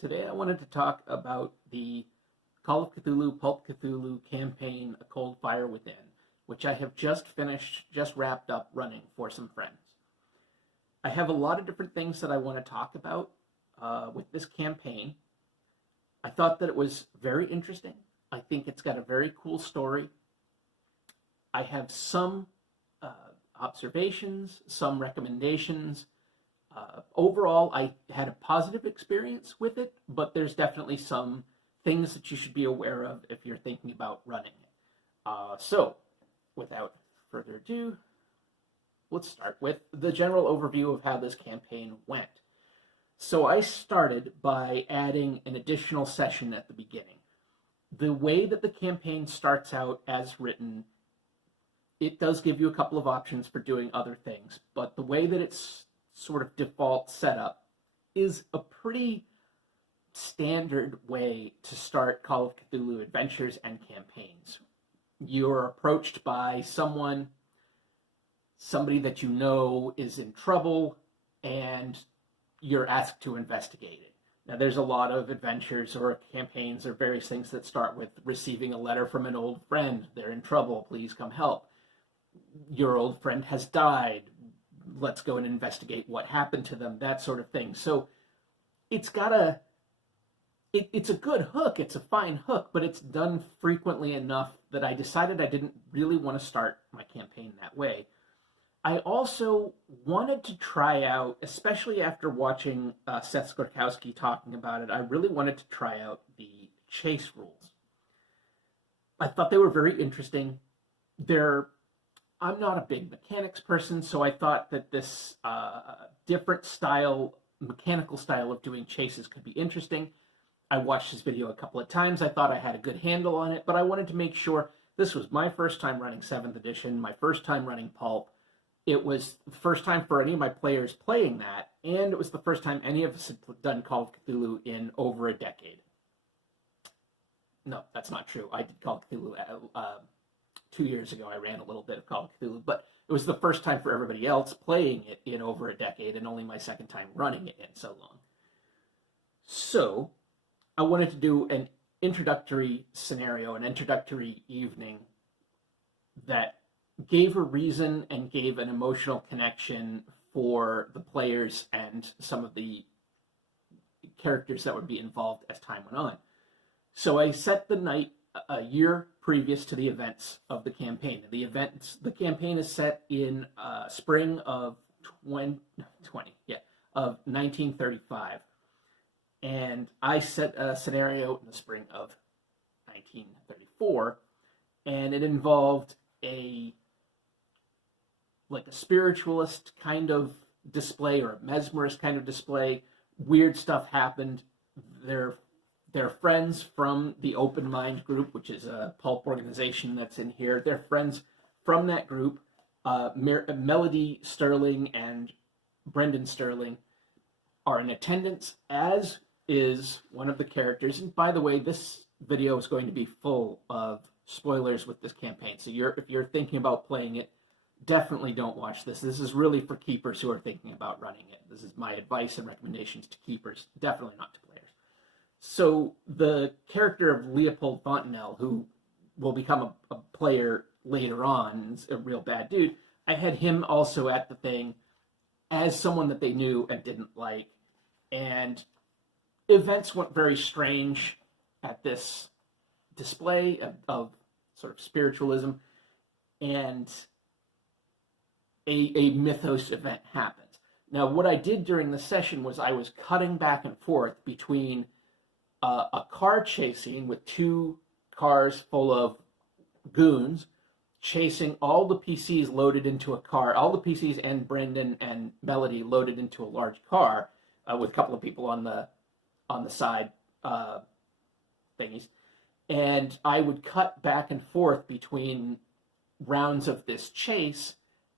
Today I wanted to talk about the Call of Cthulhu, Pulp Cthulhu campaign, A Cold Fire Within, which I have just finished, just wrapped up running for some friends. I have a lot of different things that I want to talk about with this campaign. I thought that it was very interesting. I think it's got a very cool story. I have some observations, some recommendations. Overall, I had a positive experience with it, but there's definitely some things that you should be aware of if you're thinking about running it. So, without further ado, let's start with the general overview of how this campaign went. So I started by adding an additional session at the beginning. The way that the campaign starts out as written, it does give you a couple of options for doing other things, but the way that it's sort of default setup is a pretty standard way to start Call of Cthulhu adventures and campaigns. You're approached by somebody that you know is in trouble, and you're asked to investigate it. Now, there's a lot of adventures or campaigns or various things that start with receiving a letter from an old friend. They're in trouble, please come help. Your old friend has died. Let's go and investigate what happened to them, that sort of thing. So it's a good hook, it's a fine hook, but it's done frequently enough that I decided I didn't really want to start my campaign that way. I also wanted to try out, especially after watching Seth Skorkowski talking about it, I really wanted to try out the chase rules. I thought they were very interesting. I'm not a big mechanics person, so I thought that this different mechanical style of doing chases could be interesting. I watched this video a couple of times. I thought I had a good handle on it, but I wanted to make sure this was my first time running 7th edition, my first time running Pulp. It was the first time for any of my players playing that, and it was the first time any of us had done Call of Cthulhu in over a decade. No, that's not true. I did Call of Cthulhu 2 years ago. I ran a little bit of Call of Cthulhu, but it was the first time for everybody else playing it in over a decade, and only my second time running it in so long. So I wanted to do an introductory scenario, an introductory evening that gave a reason and gave an emotional connection for the players and some of the characters that would be involved as time went on. So I set the night a year previous to the events of the campaign. The campaign is set in spring of 1935. And I set a scenario in the spring of 1934, and it involved a spiritualist kind of display or a mesmerist kind of display. Weird stuff happened. They're friends from the Open Mind group, which is a pulp organization that's in here. They're friends from that group. Melody Sterling and Brendan Sterling are in attendance, as is one of the characters. And by the way, this video is going to be full of spoilers with this campaign. So if you're thinking about playing it, definitely don't watch this. This is really for keepers who are thinking about running it. This is my advice and recommendations to keepers, definitely not to players. So the character of Leopold Fontenelle, who will become a player later on, is a real bad dude, I had him also at the thing as someone that they knew and didn't like. And events went very strange at this display of sort of spiritualism, and a mythos event happens. Now, what I did during the session was I was cutting back and forth between a car chase scene with 2 cars full of goons chasing all the PCs loaded into a car, all the PCs and Brendan and Melody loaded into a large car with a couple of people on the side thingies. And I would cut back and forth between rounds of this chase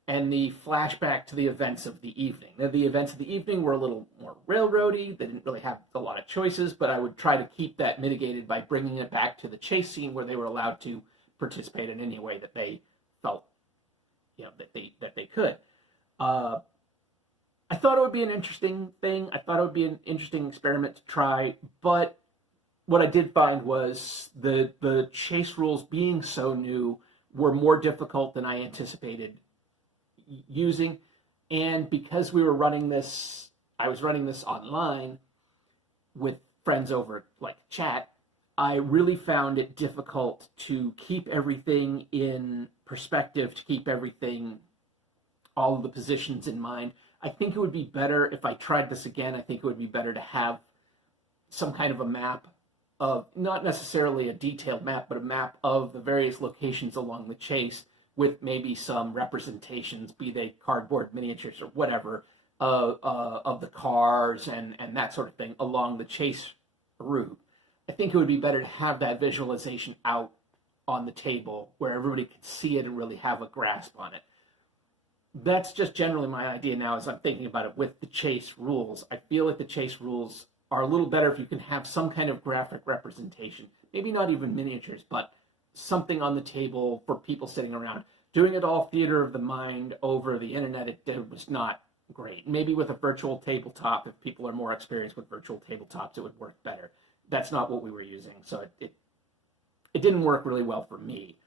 and the flashback to the events of the evening. Now, the events of the evening were a little more railroady. They didn't really have a lot of choices, but I would try to keep that mitigated by bringing it back to the chase scene where they were allowed to participate in any way that they felt, that they could. I thought it would be an interesting thing. I thought it would be an interesting experiment to try, but what I did find was the chase rules being so new were more difficult than I anticipated using, and because we were running this, I was running this online with friends over like chat. I really found it difficult to keep everything in perspective, to keep everything, all of the positions in mind. I think it would be better if I tried this again. I think it would be better to have some kind of a map of, not necessarily a detailed map, but a map of the various locations along the chase with maybe some representations, be they cardboard miniatures or whatever, of the cars and that sort of thing along the chase route. I think it would be better to have that visualization out on the table where everybody could see it and really have a grasp on it. That's just generally my idea now as I'm thinking about it with the chase rules. I feel like the chase rules are a little better if you can have some kind of graphic representation. Maybe not even miniatures, but something on the table for people sitting around. Doing it all theater of the mind over the internet, it was not great. Maybe with a virtual tabletop, if people are more experienced with virtual tabletops, it would work better. That's not what we were using, so it didn't work really well for me.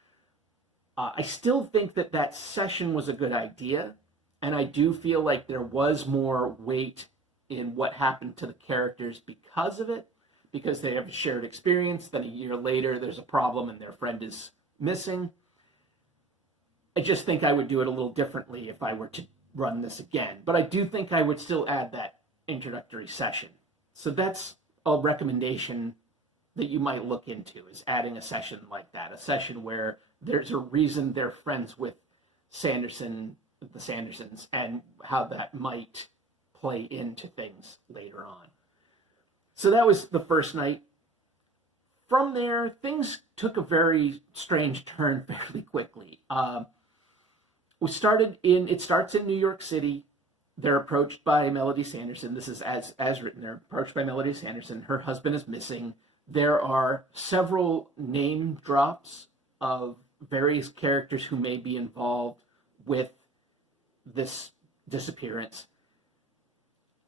I still think that session was a good idea, and I do feel like there was more weight in what happened to the characters because of it, because they have a shared experience. Then a year later, there's a problem and their friend is missing. I just think I would do it a little differently if I were to run this again, but I do think I would still add that introductory session. So that's a recommendation that you might look into, is adding a session like that, a session where there's a reason they're friends with the Sandersons, and how that might play into things later on. So that was the first night. From there, things took a very strange turn fairly quickly. It starts in New York City. They're approached by Melody Sanderson. This is as written. They're approached by Melody Sanderson. Her husband is missing. There are several name drops of various characters who may be involved with this disappearance.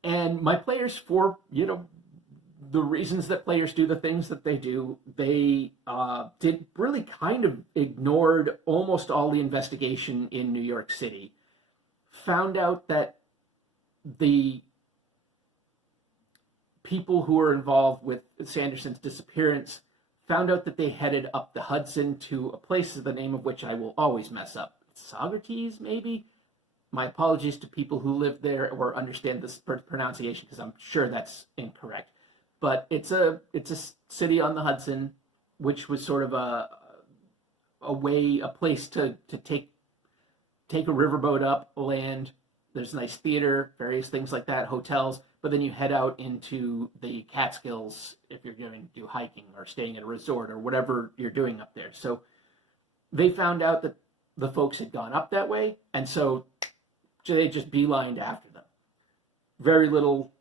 And my players, for the reasons that players do the things that they do, they did really kind of ignored almost all the investigation in New York City. Found out that the people who were involved with Sanderson's disappearance found out that they headed up the Hudson to a place, the name of which I will always mess up. Saugerties, maybe? My apologies to people who live there or understand this pronunciation, because I'm sure that's incorrect. But it's a city on the Hudson, which was sort of a place to take a riverboat up, land. There's a nice theater, various things like that, hotels. But then you head out into the Catskills if you're going to do hiking or staying at a resort or whatever you're doing up there. So they found out that the folks had gone up that way, and so they just beelined after them. Very little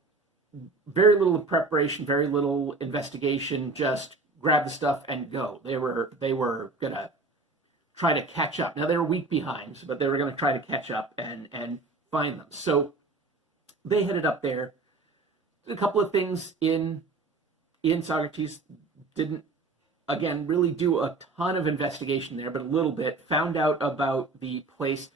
preparation, very little investigation, just grab the stuff and go. They were gonna try to catch up. Now they were a week behind, but they were gonna try to catch up and find them. So they headed up there. Did a couple of things in Saugerties. Didn't, again, really do a ton of investigation there, but a little bit. Found out about the place,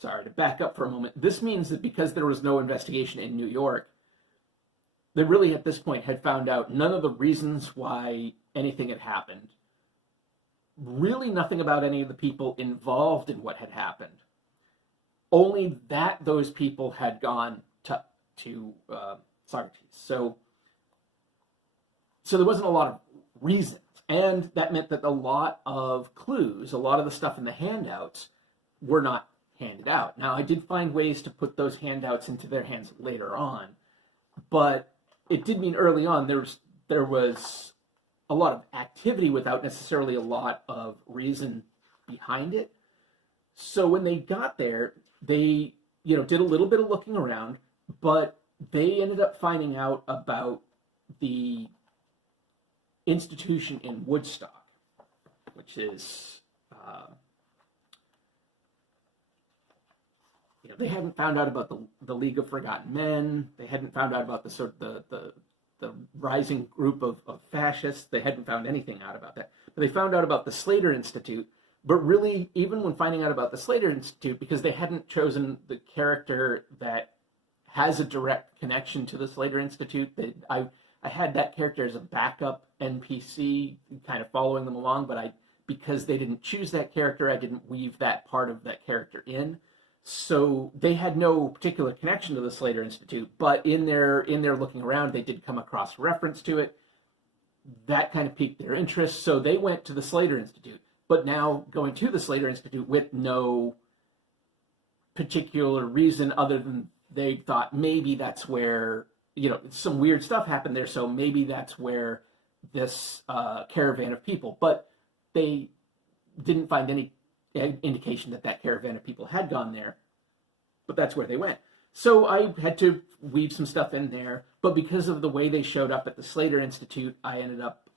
sorry, to back up for a moment. This means that because there was no investigation in New York, they really at this point had found out none of the reasons why anything had happened. Really nothing about any of the people involved in what had happened. Only that those people had gone to Saugerties. So there wasn't a lot of reasons. And that meant that a lot of clues, a lot of the stuff in the handouts were not handed out. Now, I did find ways to put those handouts into their hands later on, but it did mean early on there was a lot of activity without necessarily a lot of reason behind it. So when they got there, they did a little bit of looking around, but they ended up finding out about the institution in Woodstock, which is they hadn't found out about the League of Forgotten Men. They hadn't found out about the sort of the rising group of fascists. They hadn't found anything out about that. But they found out about the Slater Institute. But really, even when finding out about the Slater Institute, because they hadn't chosen the character that has a direct connection to the Slater Institute, I had that character as a backup NPC, kind of following them along, but because they didn't choose that character, I didn't weave that part of that character in. So they had no particular connection to the Slater Institute, but in their looking around, they did come across reference to it. That kind of piqued their interest, so they went to the Slater Institute. But now going to the Slater Institute with no particular reason other than they thought maybe that's where, some weird stuff happened there, so maybe that's where this caravan of people. But they didn't find any indication that caravan of people had gone there, but that's where they went. So I had to weave some stuff in there, but because of the way they showed up at the Slater Institute, I ended up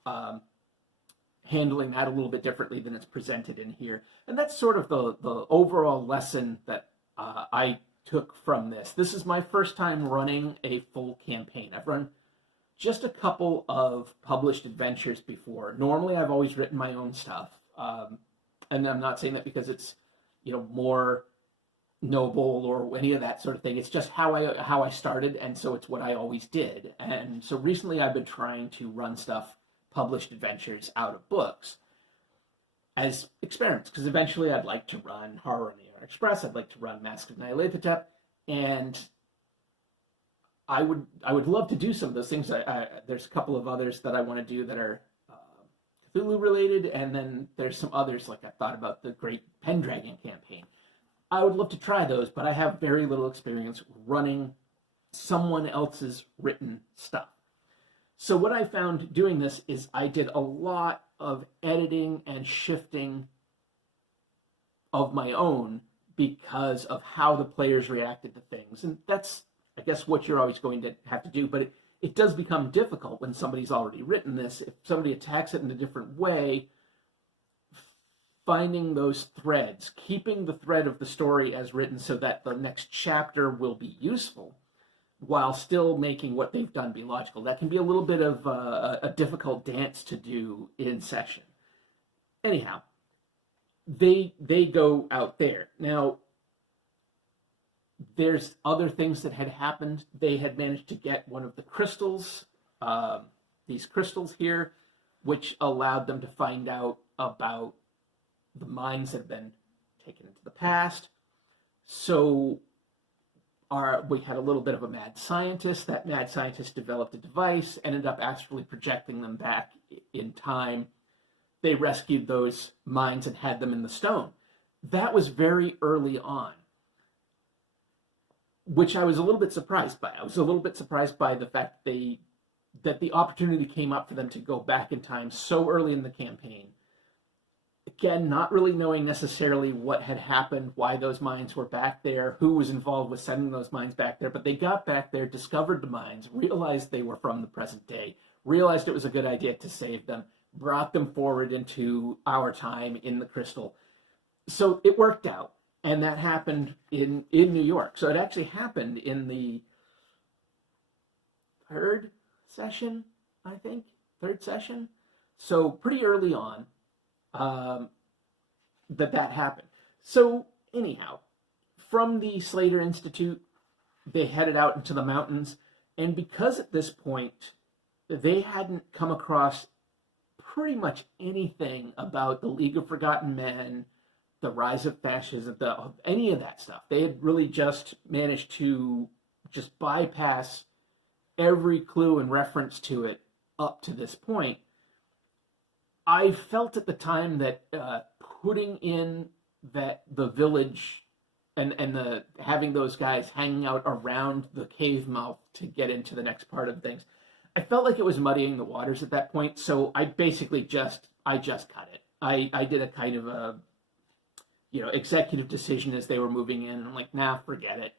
handling that a little bit differently than it's presented in here. And that's sort of the overall lesson that I took from this. This is my first time running a full campaign. I've run just a couple of published adventures before. Normally, I've always written my own stuff. And I'm not saying that because it's, more noble or any of that sort of thing. It's just how I started, and so it's what I always did. And so recently I've been trying to run stuff, published adventures, out of books as experiments, because eventually I'd like to run Horror on the Orient Express, I'd like to run Mask of Nyarlathotep, and I would love to do some of those things. There's a couple of others that I want to do that are Cthulhu related, and then there's some others, like I thought about the Great Pendragon campaign. I would love to try those, but I have very little experience running someone else's written stuff. So what I found doing this is I did a lot of editing and shifting of my own because of how the players reacted to things. And that's, I guess, what you're always going to have to do, but it does become difficult when somebody's already written this. If somebody attacks it in a different way, finding those threads, keeping the thread of the story as written so that the next chapter will be useful while still making what they've done be logical. That can be a little bit of a difficult dance to do in session. Anyhow, they go out there. Now, there's other things that had happened. They had managed to get one of the crystals, these crystals here, which allowed them to find out about the mines that have been taken into the past. So we had a little bit of a mad scientist. That mad scientist developed a device, ended up actually projecting them back in time. They rescued those mines and had them in the stone. That was very early on, which I was a little bit surprised by. I was a little bit surprised by the fact that the opportunity came up for them to go back in time so early in the campaign. Again, not really knowing necessarily what had happened, why those mines were back there, who was involved with sending those mines back there, but they got back there, discovered the mines, realized they were from the present day, realized it was a good idea to save them, brought them forward into our time in the crystal. So it worked out, and that happened in New York. So it actually happened in the third session. So pretty early on. That happened. So anyhow, from the Slater Institute, they headed out into the mountains, and because at this point they hadn't come across pretty much anything about the League of Forgotten Men, the rise of fascism, any of that stuff, they had really just managed to just bypass every clue and reference to it up to this point. I felt at the time that putting in that the village and having those guys hanging out around the cave mouth to get into the next part of things, I felt like it was muddying the waters at that point. So I basically just cut it. I did a kind of a executive decision as they were moving in, and I'm like, nah, forget it.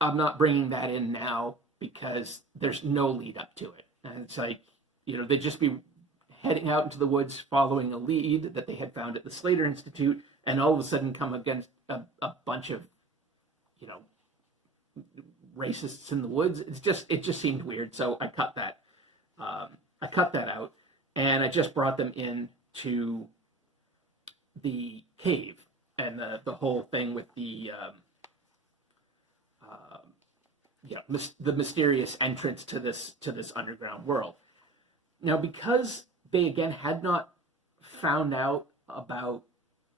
I'm not bringing that in now because there's no lead up to it, and it's like they'd just be heading out into the woods following a lead that they had found at the Slater Institute, and all of a sudden come against a bunch of racists in the woods. It just seemed weird, so I cut that. I cut that out, and I just brought them in to the cave and the whole thing with the the mysterious entrance to this underground world. Now, because they again had not found out about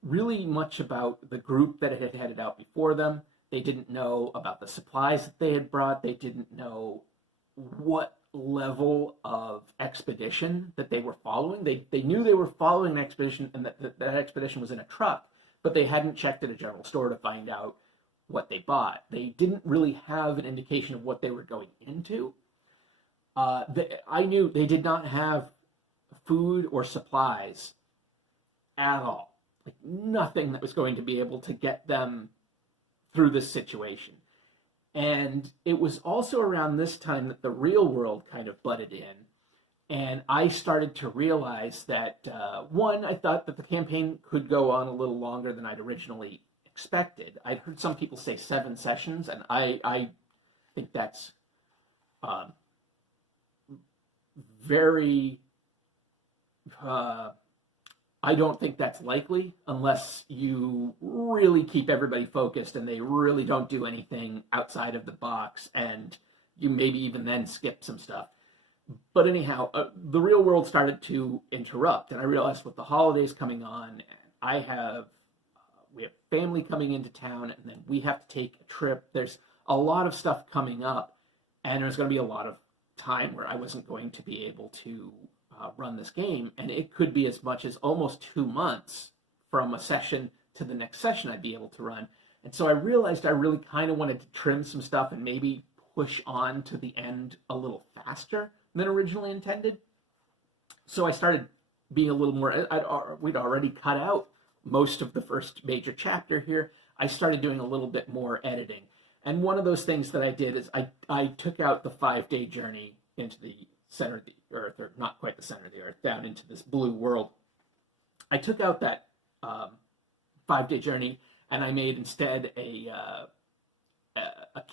really much about the group that had headed out before them, they didn't know about the supplies that they had brought. They didn't know what level of expedition that they were following. They knew they were following an expedition, and that expedition was in a truck, but they hadn't checked at a general store to find out what they bought. They didn't really have an indication of what they were going into. I knew they did not have food or supplies at all. Like nothing that was going to be able to get them through this situation. And it was also around this time that the real world kind of butted in. And I started to realize that, one, I thought that the campaign could go on a little longer than I'd originally expected. I'd heard some people say 7 sessions, and I think that's very... I don't think that's likely unless you really keep everybody focused and they really don't do anything outside of the box, and you maybe even then skip some stuff. But anyhow, the real world started to interrupt, and I realized with the holidays coming on, we have family coming into town, and then we have to take a trip. There's a lot of stuff coming up, and there's going to be a lot of time where I wasn't going to be able to run this game, and it could be as much as almost 2 months from a session to the next session I'd be able to run. And so I realized I really kind of wanted to trim some stuff and maybe push on to the end a little faster than originally intended. So I started being a little more, we'd already cut out most of the first major chapter here. I started doing a little bit more editing. And one of those things that I did is I took out the 5-day journey into the center of the earth, or not quite the center of the earth, down into this blue world. I took out that 5-day journey, and I made instead a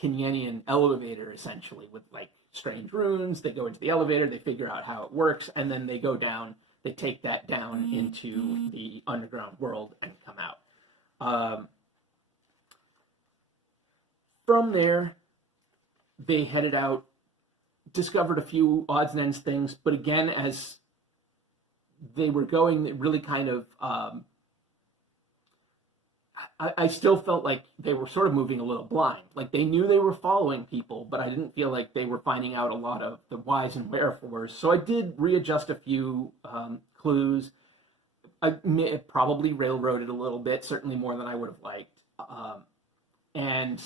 Kenyanian elevator, essentially, with like strange runes. They go into the elevator, they figure out how it works, and then they go down, they take that down into the underground world and come out. From there, they headed out, discovered a few odds and ends things, but again, as they were going, it really kind of, I still felt like they were sort of moving a little blind. Like they knew they were following people, but I didn't feel like they were finding out a lot of the whys and wherefores. So I did readjust a few clues. I probably railroaded a little bit, certainly more than I would have liked. And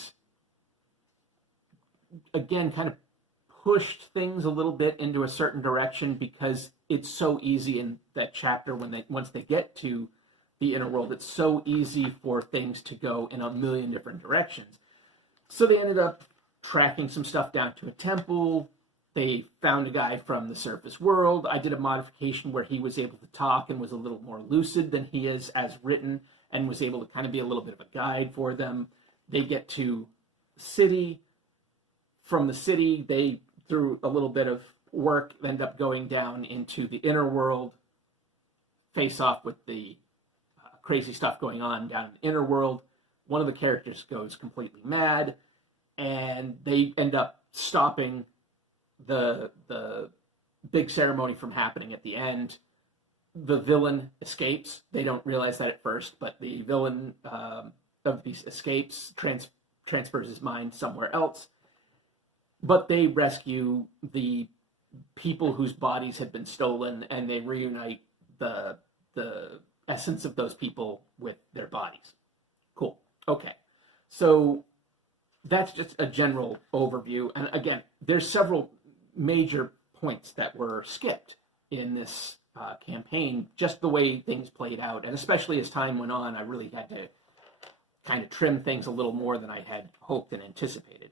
again, kind of pushed things a little bit into a certain direction because it's so easy in that chapter once they get to the inner world, it's so easy for things to go in a million different directions. So they ended up tracking some stuff down to a temple. They found a guy from the surface world. I did a modification where he was able to talk and was a little more lucid than he is as written, and was able to kind of be a little bit of a guide for them. They get to the city. From the city, they, through a little bit of work, end up going down into the inner world, face off with the crazy stuff going on down in the inner world. One of the characters goes completely mad, and they end up stopping the big ceremony from happening at the end. The villain escapes. They don't realize that at first, but the villain of these escapes transfers his mind somewhere else. But they rescue the people whose bodies had been stolen, and they reunite the essence of those people with their bodies. Cool. Okay. So that's just a general overview. And again, there's several major points that were skipped in this campaign, just the way things played out. And especially as time went on, I really had to kind of trim things a little more than I had hoped and anticipated.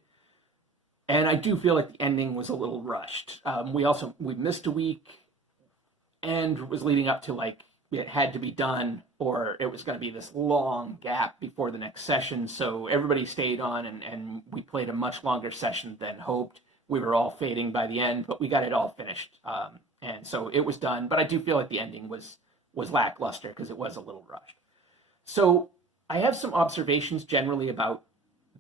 And I do feel like the ending was a little rushed. We missed a week, and was leading up to, like, it had to be done, or it was going to be this long gap before the next session. So everybody stayed on, and we played a much longer session than hoped. We were all fading by the end, but we got it all finished, and so it was done. But I do feel like the ending was lackluster because it was a little rushed. So I have some observations generally about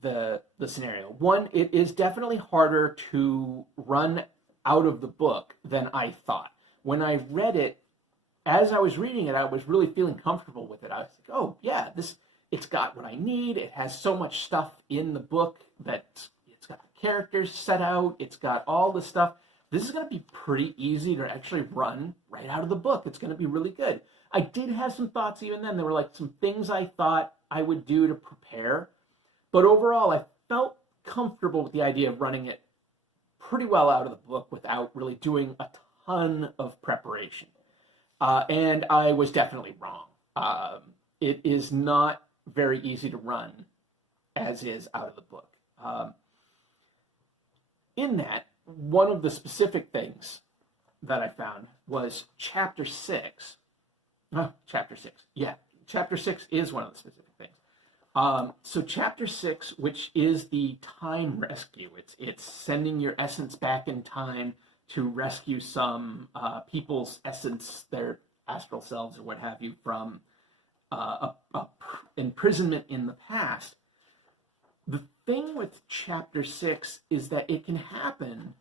the scenario. One, it is definitely harder to run out of the book than I thought. When I read it, as I was reading it, I was really feeling comfortable with it. I was like, oh yeah, it's got what I need. It has so much stuff in the book that it's got the characters set out. It's got all the stuff. This is going to be pretty easy to actually run right out of the book. It's going to be really good. I did have some thoughts even then. There were like some things I thought I would do to prepare. But overall, I felt comfortable with the idea of running it pretty well out of the book without really doing a ton of preparation. And I was definitely wrong. It is not very easy to run as is out of the book. In that, one of the specific things that I found was chapter 6. Chapter 6. Yeah, chapter 6 is one of the specific things. So chapter 6, which is the time rescue, it's sending your essence back in time to rescue some people's essence, their astral selves or what have you, from imprisonment in the past. The thing with chapter 6 is that it can happen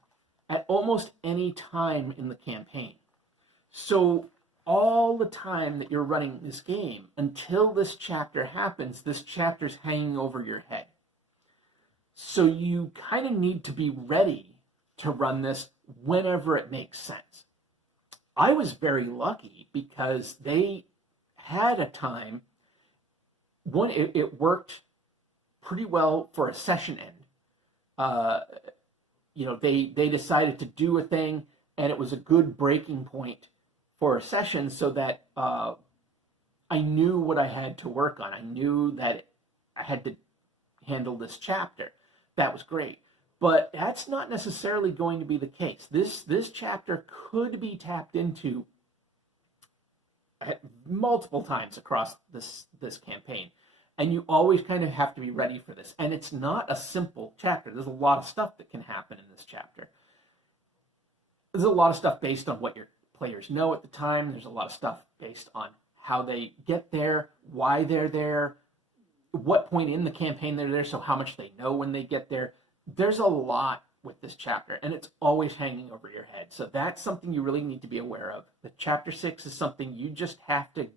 at almost any time in the campaign. So all the time that you're running this game, until this chapter happens, this chapter's hanging over your head. So you kind of need to be ready to run this whenever it makes sense. I was very lucky because they had a time, it worked pretty well for a session end. They decided to do a thing, and it was a good breaking point for a session so that I knew what I had to work on. I knew that I had to handle this chapter. That was great. But that's not necessarily going to be the case. This chapter could be tapped into multiple times across this campaign. And you always kind of have to be ready for this. And it's not a simple chapter. There's a lot of stuff that can happen in this chapter. There's a lot of stuff based on what your players know at the time. There's a lot of stuff based on how they get there, why they're there, what point in the campaign they're there, so how much they know when they get there. There's a lot with this chapter, and it's always hanging over your head. So that's something you really need to be aware of. The chapter 6 is something you just have to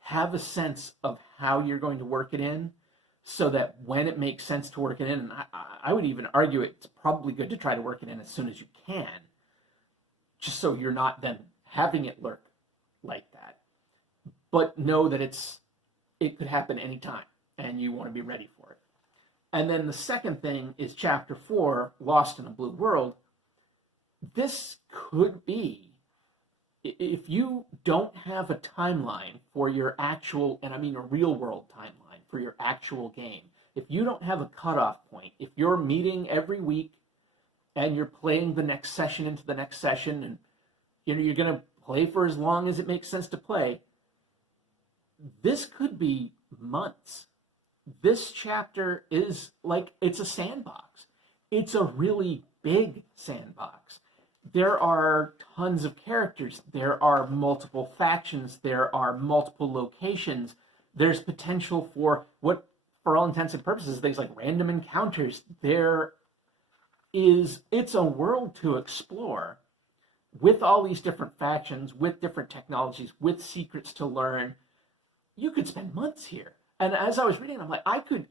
have a sense of how you're going to work it in, so that when it makes sense to work it in, and I would even argue it's probably good to try to work it in as soon as you can, just so you're not then having it lurk like that. But know that it could happen anytime, and you want to be ready for it. And then the second thing is chapter 4, Lost in a Blue World. This could be, if you don't have a timeline for your actual, and I mean a real world timeline for your actual game, if you don't have a cutoff point, if you're meeting every week and you're playing the next session into the next session, and you're going to play for as long as it makes sense to play, this could be months. This chapter is like, it's a sandbox. It's a really big sandbox. There are tons of characters. There are multiple factions. There are multiple locations. There's potential for what, for all intents and purposes, things like random encounters. It's a world to explore with all these different factions, with different technologies, with secrets to learn. You could spend months here. And as I was reading, I'm like, I could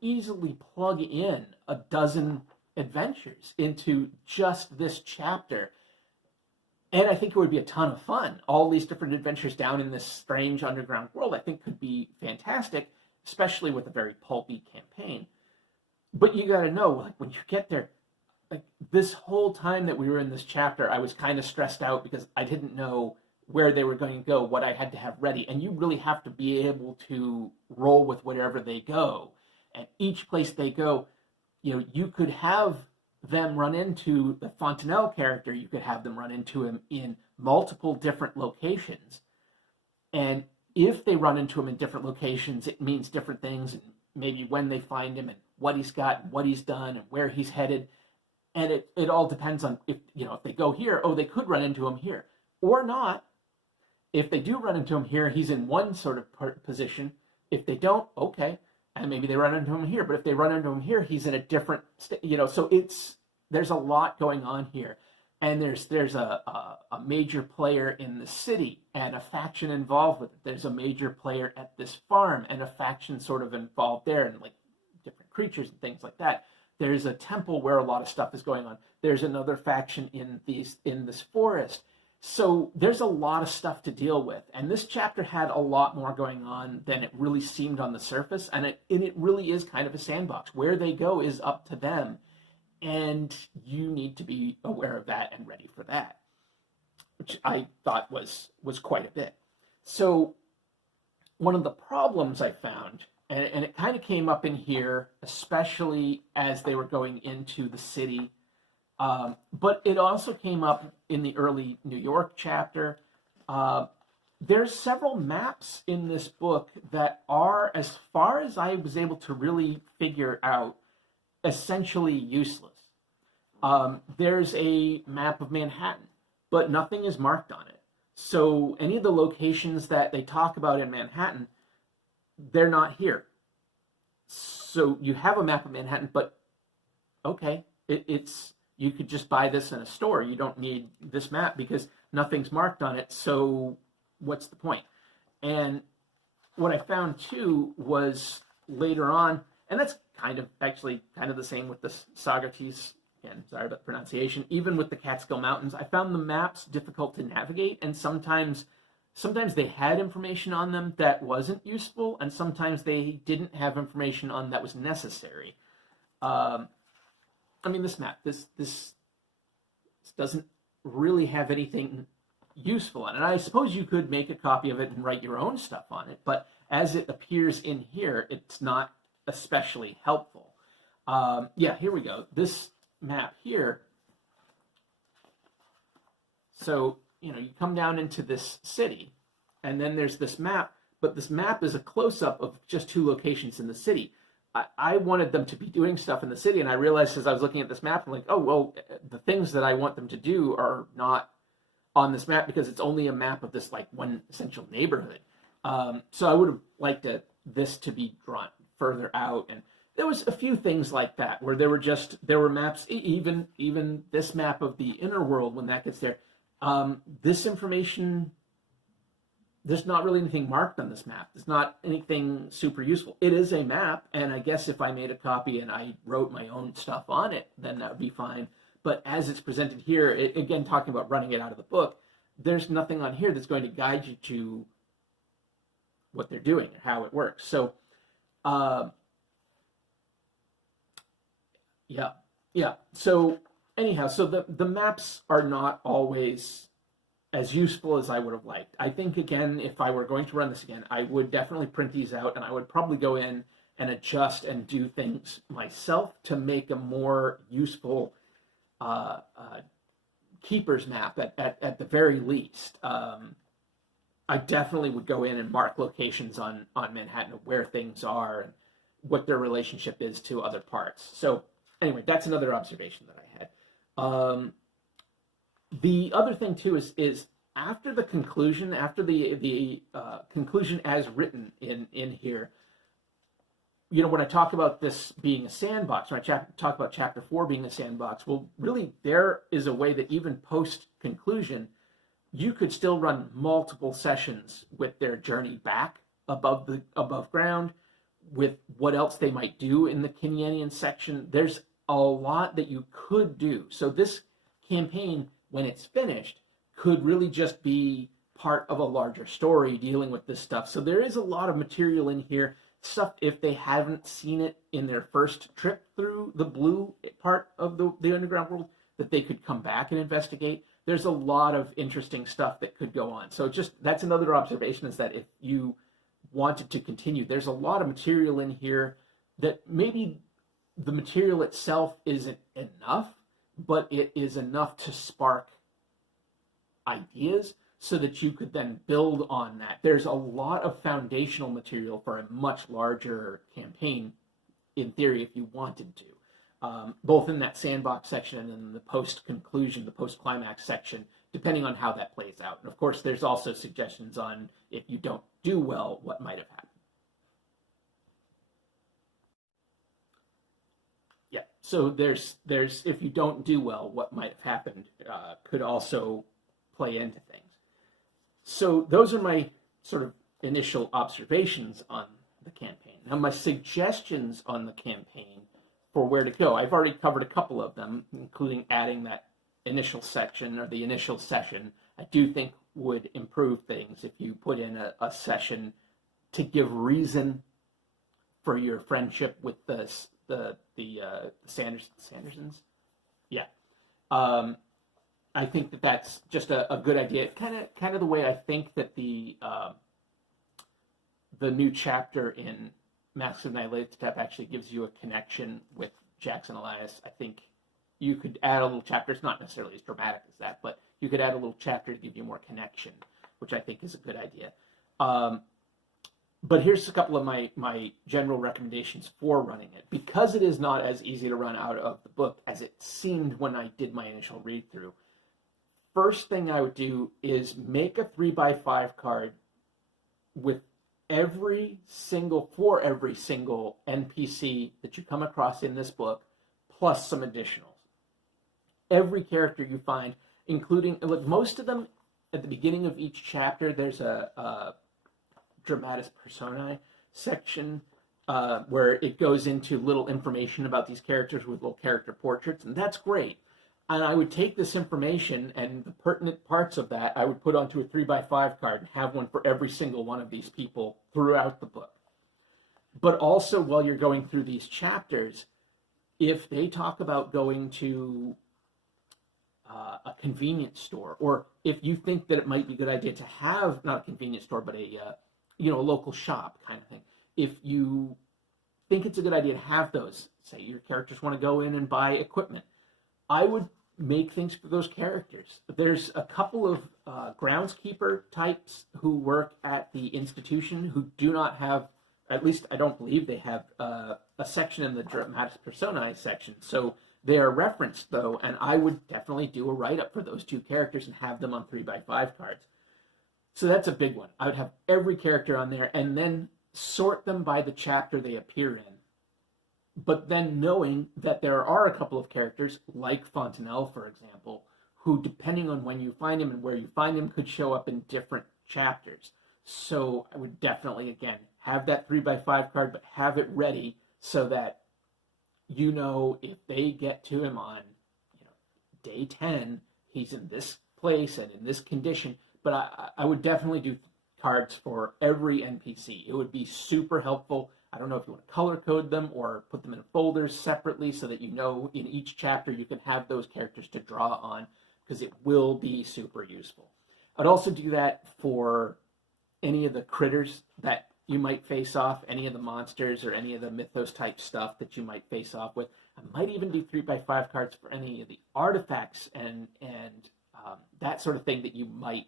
easily plug in a dozen adventures into just this chapter. And I think it would be a ton of fun. All these different adventures down in this strange underground world, I think could be fantastic, especially with a very pulpy campaign. But you got to know, like, when you get there, like, this whole time that we were in this chapter, I was kind of stressed out because I didn't know where they were going to go, what I had to have ready. And you really have to be able to roll with wherever they go. And each place they go, you could have them run into the Fontenelle character. You could have them run into him in multiple different locations. And if they run into him in different locations, it means different things, and maybe when they find him and what he's got and what he's done and where he's headed. And it all depends on if they go here, oh, they could run into him here or not. If they do run into him here, he's in one sort of position. If they don't, okay, and maybe they run into him here. But if they run into him here, he's in a different so there's a lot going on here. And there's a major player in the city and a faction involved with it. There's a major player at this farm and a faction sort of involved there, and like different creatures and things like that. There's a temple where a lot of stuff is going on. There's another faction in this forest. So there's a lot of stuff to deal with. And this chapter had a lot more going on than it really seemed on the surface. And it really is kind of a sandbox. Where they go is up to them. And you need to be aware of that and ready for that, which I thought was quite a bit. So one of the problems I found, and it kind of came up in here, especially as they were going into the city, but it also came up in the early New York chapter. There's several maps in this book that are, as far as I was able to really figure out, essentially useless. There's a map of Manhattan, but nothing is marked on it. So any of the locations that they talk about in Manhattan, they're not here. So you have a map of Manhattan, but okay, it's you could just buy this in a store. You don't need this map because nothing's marked on it. So what's the point? And what I found too was later on, and that's kind of the same with the Socrates. Again, sorry about the pronunciation. Even with the Catskill Mountains, I found the maps difficult to navigate, and sometimes they had information on them that wasn't useful, and sometimes they didn't have information on that was necessary. This map, this doesn't really have anything useful on it. And I suppose you could make a copy of it and write your own stuff on it, but as it appears in here, it's not especially helpful. Here we go. This map here. So, you come down into this city, and then there's this map, but this map is a close-up of just two locations in the city. I wanted them to be doing stuff in the city, and I realized as I was looking at this map, I'm like, oh, well, the things that I want them to do are not on this map because it's only a map of this, like, one essential neighborhood. So I would have liked this to be drawn further out, and there was a few things like that where there were maps, even this map of the inner world when that gets there. This information, there's not really anything marked on this map. There's not anything super useful. It is a map, and I guess if I made a copy and I wrote my own stuff on it, then that would be fine. But as it's presented here, again, talking about running it out of the book, there's nothing on here that's going to guide you to what they're doing or how it works. So, So anyhow, so the maps are not always as useful as I would have liked. I think, again, if I were going to run this again, I would definitely print these out, and I would probably go in and adjust and do things myself to make a more useful keeper's map at the very least. I definitely would go in and mark locations on Manhattan of where things are and what their relationship is to other parts. So anyway, that's another observation that I had. The other thing too is after the conclusion, after the conclusion as written in here, when I talk about this being a sandbox, when I talk about chapter 4 being a sandbox, well, really there is a way that even post conclusion, you could still run multiple sessions with their journey back above ground, with what else they might do in the Kenyanian section. There's a lot that you could do. So this campaign, when it's finished, could really just be part of a larger story dealing with this stuff. So there is a lot of material in here, stuff if they haven't seen it in their first trip through the blue part of the underground world, that they could come back and investigate. There's a lot of interesting stuff that could go on. So that's another observation, is that if you wanted to continue, there's a lot of material in here that maybe the material itself isn't enough, but it is enough to spark ideas. so that you could then build on that. There's a lot of foundational material for a much larger campaign, in theory, if you wanted to. Both in that sandbox section and in the post-conclusion, the post-climax section, depending on how that plays out. And of course, there's also suggestions on if you don't do well, what might have happened. Yeah, so there's if you don't do well, what might have happened could also play into things. So those are my sort of initial observations on the campaign. Now, my suggestions on the campaign for where to go, I've already covered a couple of them, including adding that initial section or the initial session. I do think would improve things if you put in a session to give reason for your friendship with the Sandersons. Yeah. I think that that's just a good idea. Kind of the way I think that the new chapter in Masks of Nyarlathotep actually gives you a connection with Jackson Elias. I think you could add a little chapter. It's not necessarily as dramatic as that, but you could add a little chapter to give you more connection, which I think is a good idea. But here's a couple of my general recommendations for running it. Because it is not as easy to run out of the book as it seemed when I did my initial read-through, first thing I would do is make a 3x5 card with every single NPC that you come across in this book, plus some additionals. Every character you find, including, look, most of them at the beginning of each chapter, there's a dramatis personae section where it goes into little information about these characters with little character portraits, and that's great. And I would take this information and the pertinent parts of that, I would put onto a 3x5 card and have one for every single one of these people throughout the book. But also, while you're going through these chapters, if they talk about going to a convenience store, or if you think that it might be a good idea to have, not a convenience store, but a local shop kind of thing, if you think it's a good idea to have those, say your characters want to go in and buy equipment, I would make things for those characters. There's a couple of groundskeeper types who work at the institution who do not have, at least I don't believe they have a section in the dramatis personae section. So they are referenced though, and I would definitely do a write-up for those two characters and have them on 3x5 cards. So that's a big one. I would have every character on there and then sort them by the chapter they appear in. But then knowing that there are a couple of characters, like Fontenelle, for example, who, depending on when you find him and where you find him, could show up in different chapters. So I would definitely, again, have that 3x5 card, but have it ready so that you know if they get to him on day 10, he's in this place and in this condition. But I would definitely do cards for every NPC. It would be super helpful. I don't know if you want to color code them or put them in folders separately so that you know in each chapter you can have those characters to draw on, because it will be super useful. I'd also do that for any of the critters that you might face off, any of the monsters or any of the mythos type stuff that you might face off with. I might even do 3x5 cards for any of the artifacts and that sort of thing that you might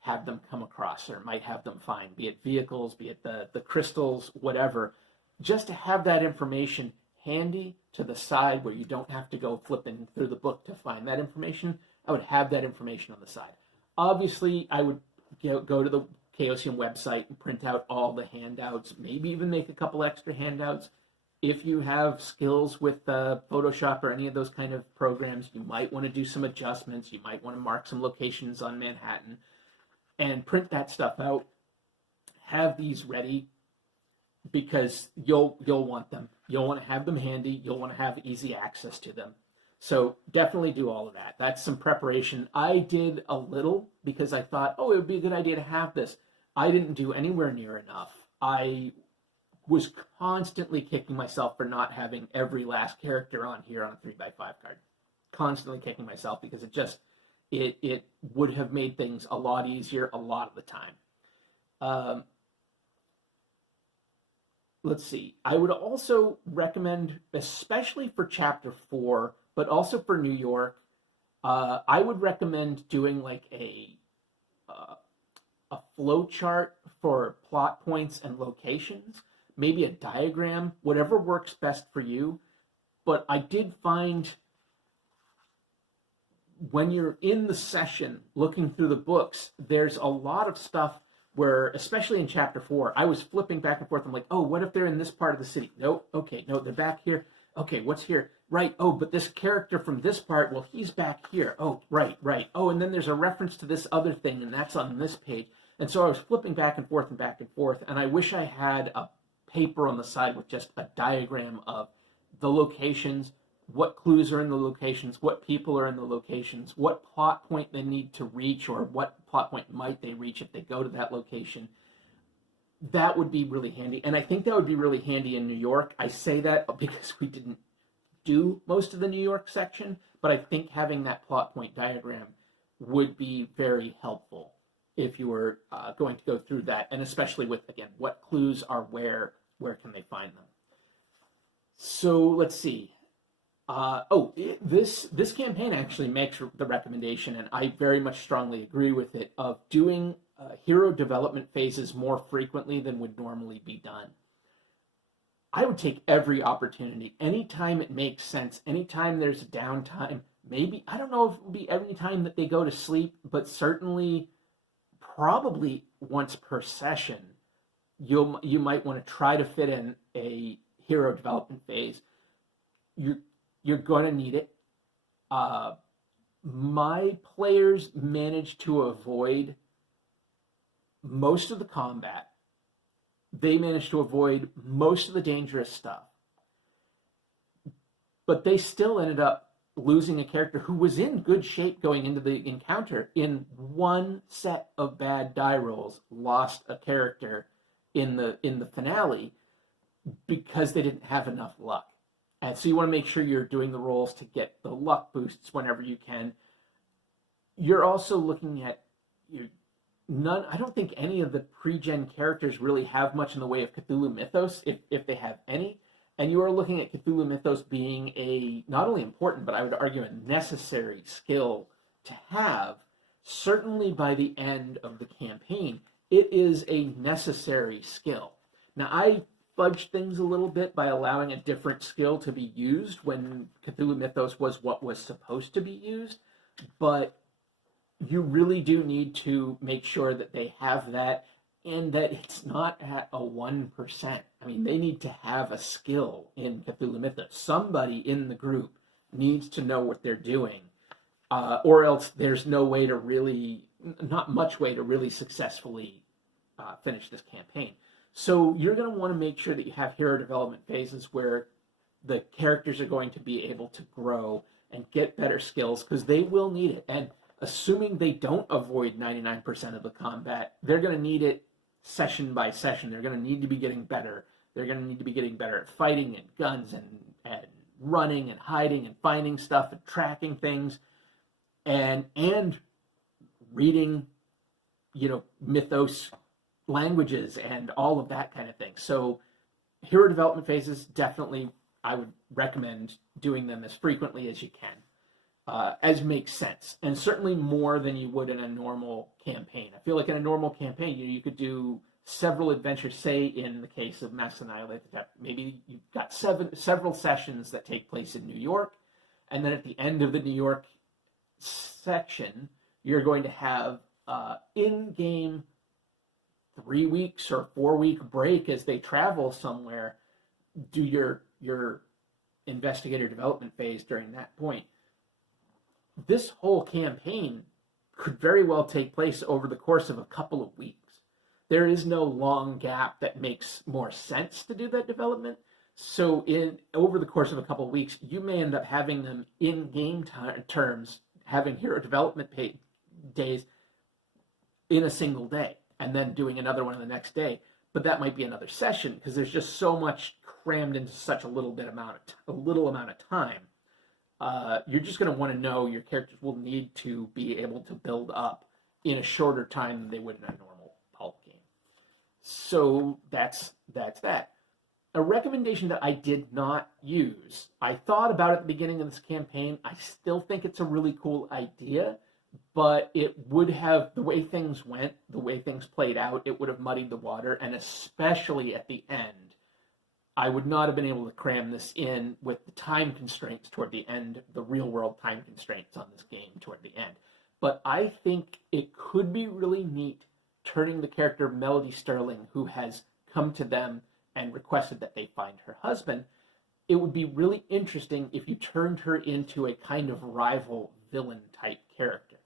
have them come across or might have them find, be it vehicles, be it the crystals, whatever, just to have that information handy to the side where you don't have to go flipping through the book to find that information. I would have that information on the side. Obviously, I would go to the Chaosium website and print out all the handouts, maybe even make a couple extra handouts. If you have skills with Photoshop or any of those kind of programs, you might want to do some adjustments. You might want to mark some locations on Manhattan and print that stuff out. Have these ready because you'll want them. You'll want to have them handy. You'll want to have easy access to them. So definitely do all of that. That's some preparation. I did a little because I thought, it would be a good idea to have this. I didn't do anywhere near enough. I was constantly kicking myself for not having every last character on here on a 3x5 card. Constantly kicking myself because it would have made things a lot easier a lot of the time. Let's see. I would also recommend, especially for Chapter 4, but also for New York, I would recommend doing like a flow chart for plot points and locations, maybe a diagram, whatever works best for you. But I did find when you're in the session looking through the books, there's a lot of stuff where, especially in chapter 4, I was flipping back and forth. I'm like, oh, what if they're in this part of the city? No, okay, no, they're back here. Okay, what's here? Right, oh, but this character from this part, well, he's back here. Oh, right. Oh, and then there's a reference to this other thing, and that's on this page. And so I was flipping back and forth, and I wish I had a paper on the side with just a diagram of the locations, what clues are in the locations, what people are in the locations, what plot point they need to reach, or what plot point might they reach if they go to that location. That would be really handy. And I think that would be really handy in New York. I say that because we didn't do most of the New York section, but I think having that plot point diagram would be very helpful if you were going to go through that, and especially with, again, what clues are where can they find them. So let's see. This campaign actually makes the recommendation, and I very much strongly agree with it, of doing hero development phases more frequently than would normally be done. I would take every opportunity, anytime it makes sense, anytime there's a downtime, maybe, I don't know if it will be every time that they go to sleep, but certainly probably once per session, you might want to try to fit in a hero development phase. You're going to need it. My players managed to avoid most of the combat. They managed to avoid most of the dangerous stuff. But they still ended up losing a character who was in good shape going into the encounter. In one set of bad die rolls, lost a character in the finale because they didn't have enough luck. And so you want to make sure you're doing the rolls to get the luck boosts whenever you can. You're also looking at I don't think any of the pre-gen characters really have much in the way of Cthulhu mythos, if they have any. And you are looking at Cthulhu mythos being a not only important, but I would argue a necessary skill to have. Certainly by the end of the campaign, it is a necessary skill. Now, I fudged things a little bit by allowing a different skill to be used when Cthulhu mythos was what was supposed to be used, but you really do need to make sure that they have that, and that it's not at a 1%. I mean, they need to have a skill in Cthulhu mythos. Somebody in the group needs to know what they're doing, or else there's not much way to really successfully finish this campaign. So you're going to want to make sure that you have hero development phases where the characters are going to be able to grow and get better skills, because they will need it. And assuming they don't avoid 99% of the combat, they're going to need it session by session. They're going to need to be getting better. They're going to need to be getting better at fighting and guns and running and hiding and finding stuff and tracking things and reading, mythos languages and all of that kind of thing. So hero development phases, definitely I would recommend doing them as frequently as you can, as makes sense, and certainly more than you would in a normal campaign. I feel like in a normal campaign, you could do several adventures. Say in the case of Mass Annihilate, maybe you've got several sessions that take place in New York, and then at the end of the New York section, you're going to have in-game 3 weeks or 4 week break as they travel somewhere. Do your investigator development phase during that point. This whole campaign could very well take place over the course of a couple of weeks. There is no long gap that makes more sense to do that development. So over the course of a couple of weeks, you may end up having them in game terms, having hero development days in a single day, and then doing another one the next day. But that might be another session, because there's just so much crammed into such a little amount of time. You're just going to want to know your characters will need to be able to build up in a shorter time than they would in a normal pulp game. So that's that. A recommendation that I did not use, I thought about at the beginning of this campaign. I still think it's a really cool idea, but it would have, the way things went, the way things played out, it would have muddied the water, and especially at the end, I would not have been able to cram this in with the time constraints toward the end, the real world time constraints on this game toward the end. But I think it could be really neat turning the character Melody Sterling, who has come to them and requested that they find her husband. It would be really interesting if you turned her into a kind of rival villain type character,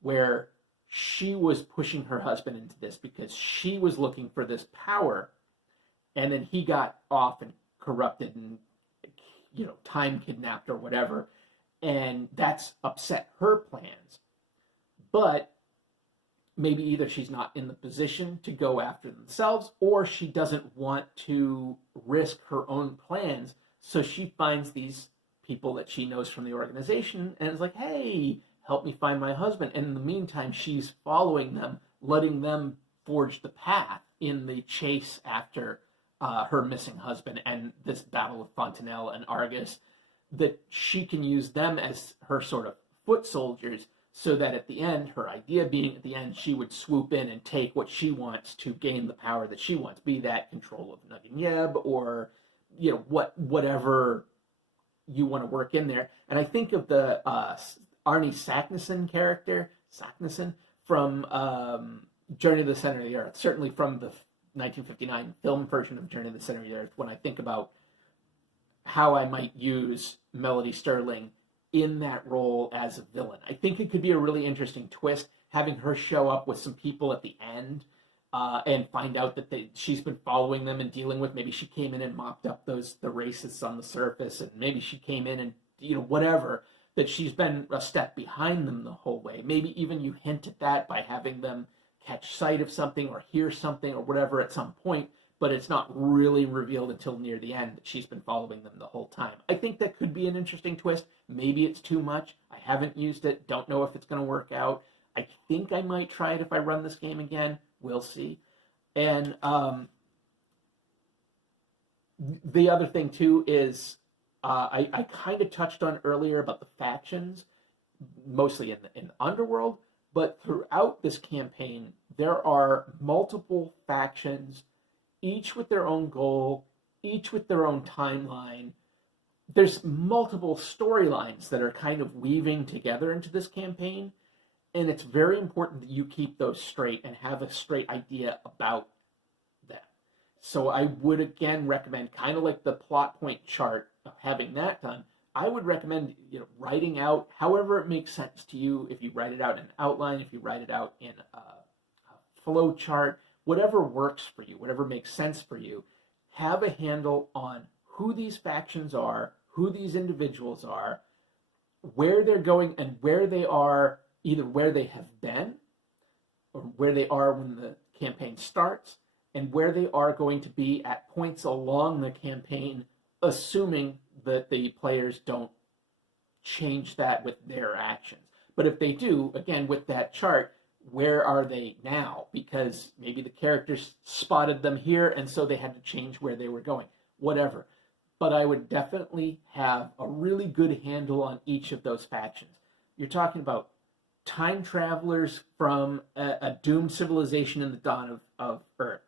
where she was pushing her husband into this because she was looking for this power, and then he got off and corrupted and, time kidnapped or whatever, and that's upset her plans. But maybe either she's not in the position to go after themselves, or she doesn't want to risk her own plans, so she finds these people that she knows from the organization and is like, hey, help me find my husband. And in the meantime, she's following them, letting them forge the path in the chase after her missing husband and this battle with Fontanelle and Argus, that she can use them as her sort of foot soldiers, so that at the end, her idea being at the end, she would swoop in and take what she wants to gain the power that she wants, be that control of Nugget Yeb or, whatever you want to work in there. And I think of the Arnie Saknussemm character, from Journey to the Center of the Earth, certainly from the 1959 film version of Journey to the Center of the Earth, when I think about how I might use Melody Sterling in that role as a villain. I think it could be a really interesting twist, having her show up with some people at the end and find out that she's been following them and dealing with, maybe she came in and mopped up the racists on the surface, and maybe she came in and, whatever, that she's been a step behind them the whole way. Maybe even you hint at that by having them catch sight of something or hear something or whatever at some point, but it's not really revealed until near the end that she's been following them the whole time. I think that could be an interesting twist. Maybe it's too much. I haven't used it. Don't know if it's going to work out. I think I might try it if I run this game again. We'll see. And the other thing, too, is I kind of touched on earlier about the factions, mostly in the Underworld, but throughout this campaign, there are multiple factions, each with their own goal, each with their own timeline. There's multiple storylines that are kind of weaving together into this campaign, and it's very important that you keep those straight and have a straight idea about them. So I would again recommend, kind of like the plot point chart of having that done, I would recommend writing out however it makes sense to you. If you write it out in an outline, if you write it out in a flow chart, whatever works for you, whatever makes sense for you, have a handle on who these factions are, who these individuals are, where they're going, and where they are, either where they have been or where they are when the campaign starts, and where they are going to be at points along the campaign, assuming that the players don't change that with their actions. But if they do, again, with that chart, where are they now? Because maybe the characters spotted them here, and so they had to change where they were going. Whatever. But I would definitely have a really good handle on each of those factions. You're talking about time travelers from a doomed civilization in the dawn of Earth.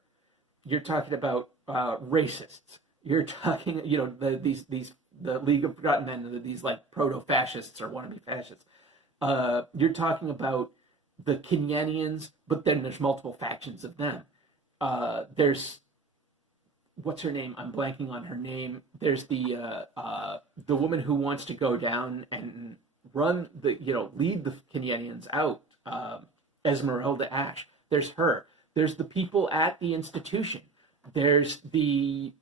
You're talking about racists. You're talking, the League of Forgotten Men, these like proto-fascists or wannabe fascists. You're talking about the Kenyanians, but then there's multiple factions of them. There's, what's her name? I'm blanking on her name. There's the woman who wants to go down and lead the Kenyanians out, Esmeralda Ash. There's her. There's the people at the institution. There's the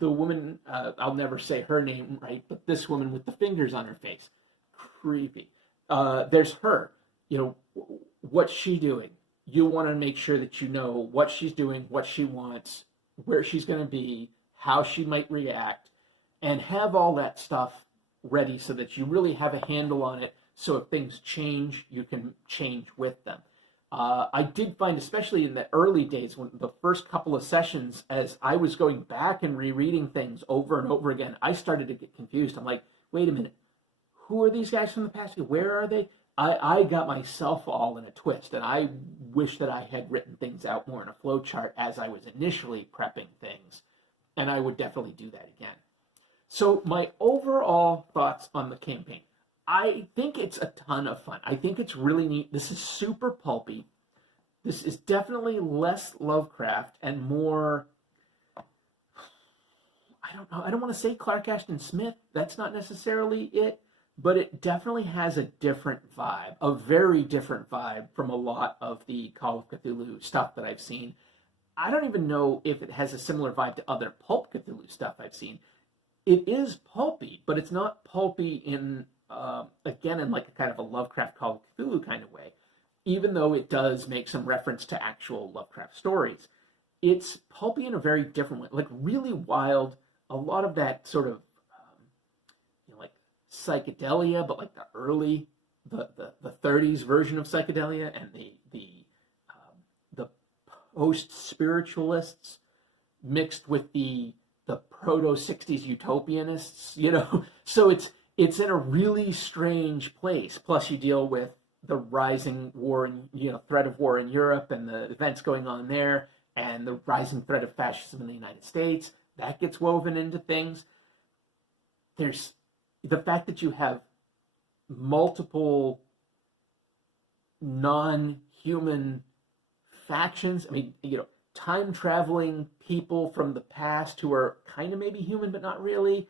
woman, I'll never say her name right, but this woman with the fingers on her face. Creepy. There's her. What's she doing? You want to make sure that you know what she's doing, what she wants, where she's going to be, how she might react, and have all that stuff ready so that you really have a handle on it, so if things change, you can change with them. I did find, especially in the early days, when the first couple of sessions, as I was going back and rereading things over and over again, I started to get confused. I'm like, wait a minute, who are these guys from the past? Where are they? I got myself all in a twist, and I wish that I had written things out more in a flow chart as I was initially prepping things, and I would definitely do that again. So my overall thoughts on the campaign. I think it's a ton of fun. I think it's really neat. This is super pulpy. This is definitely less Lovecraft and more, I don't know, I don't want to say Clark Ashton Smith. That's not necessarily it, but it definitely has a different vibe, a very different vibe from a lot of the Call of Cthulhu stuff that I've seen. I don't even know if it has a similar vibe to other Pulp Cthulhu stuff I've seen. It is pulpy, but it's not pulpy in, again, in like a kind of a Lovecraft Call of Cthulhu kind of way. Even though it does make some reference to actual Lovecraft stories, it's pulpy in a very different way, like really wild. A lot of that sort of, like psychedelia, but like the early, the 30s version of psychedelia, and the post spiritualists mixed with the proto 60s utopianists, So it's in a really strange place. Plus, you deal with the rising war and threat of war in Europe and the events going on there, and the rising threat of fascism in the United States. That gets woven into things. There's the fact that you have multiple non-human factions. I mean, time traveling people from the past who are kind of maybe human but not really.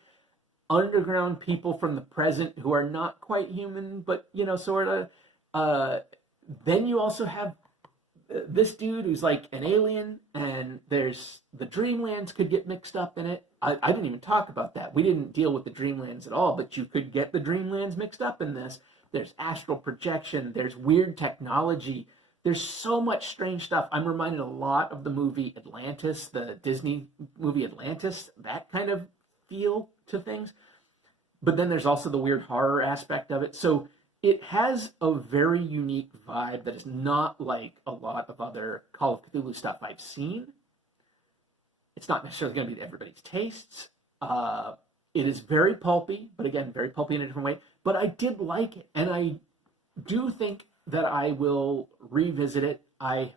Underground people from the present who are not quite human but sort of. Then you also have this dude who's like an alien, and there's the Dreamlands could get mixed up in it. I didn't even talk about that. We didn't deal with the Dreamlands at all, but you could get the Dreamlands mixed up in this. There's astral projection. There's weird technology. There's so much strange stuff. I'm reminded a lot of the movie Atlantis, the Disney movie Atlantis, that kind of feel to things. But then there's also the weird horror aspect of it. So it has a very unique vibe that is not like a lot of other Call of Cthulhu stuff I've seen. It's not necessarily going to be to everybody's tastes. It is very pulpy, but again, very pulpy in a different way. But I did like it, and I do think that I will revisit it. I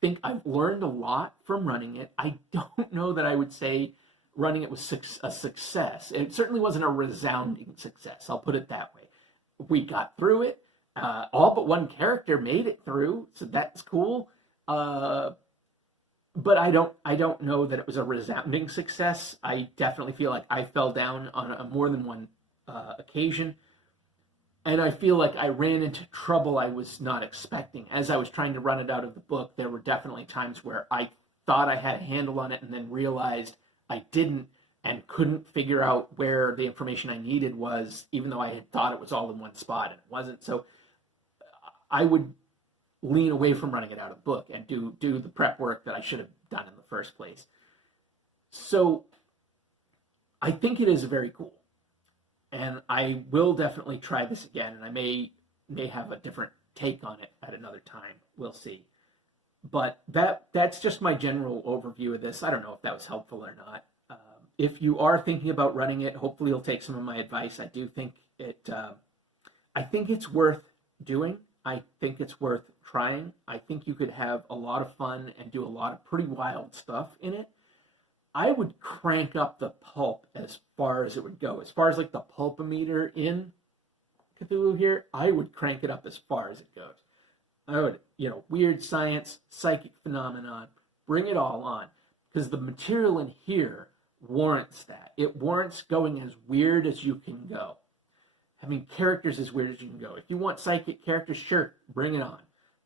think I've learned a lot from running it. I don't know that I would say running it was a success. It certainly wasn't a resounding success. I'll put it that way. We got through it. All but one character made it through, so that's cool. But I don't know that it was a resounding success. I definitely feel like I fell down on a more than one occasion, and I feel like I ran into trouble I was not expecting. As I was trying to run it out of the book, there were definitely times where I thought I had a handle on it and then realized I didn't, and couldn't figure out where the information I needed was, even though I had thought it was all in one spot, and it wasn't. So I would lean away from running it out of the book and do the prep work that I should have done in the first place. So I think it is very cool. And I will definitely try this again, and I may have a different take on it at another time. We'll see. But that's just my general overview of this. I don't know if that was helpful or not. If you are thinking about running it, hopefully you'll take some of my advice. I do think I think it's worth doing. I think it's worth trying. I think you could have a lot of fun and do a lot of pretty wild stuff in it. I would crank up the pulp as far as it would go. As far as like the pulpometer in Cthulhu here, I would crank it up as far as it goes. I would, weird science, psychic phenomenon, bring it all on. Because the material in here warrants that. It warrants going as weird as you can go. Having characters as weird as you can go. If you want psychic characters, sure, bring it on.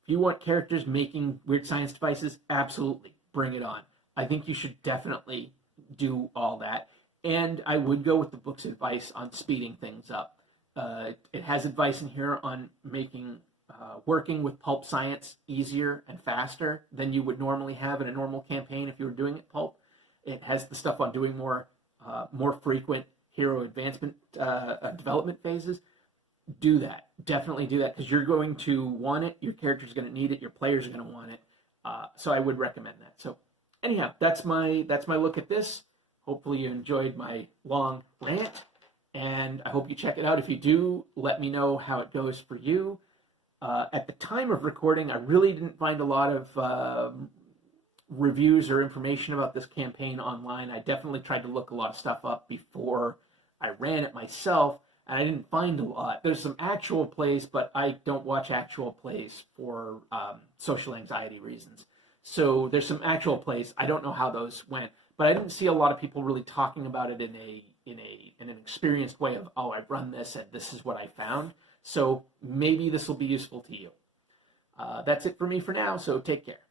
If you want characters making weird science devices, absolutely, bring it on. I think you should definitely do all that. And I would go with the book's advice on speeding things up. It has advice in here on making working with pulp science easier and faster than you would normally have in a normal campaign if you were doing it pulp. It has the stuff on doing more frequent hero advancement development phases. Do that. Definitely do that, because you're going to want it. Your character's going to need it. Your players are going to want it. So I would recommend that. So anyhow, that's my look at this. Hopefully you enjoyed my long rant. and I hope you check it out. If you do, let me know how it goes for you. At the time of recording, I really didn't find a lot of reviews or information about this campaign online. I definitely tried to look a lot of stuff up before I ran it myself, and I didn't find a lot. There's some actual plays, but I don't watch actual plays for social anxiety reasons. So there's some actual plays. I don't know how those went, but I didn't see a lot of people really talking about it in an experienced way of, oh, I've run this and this is what I found. So maybe this will be useful to you. That's it for me for now, so take care.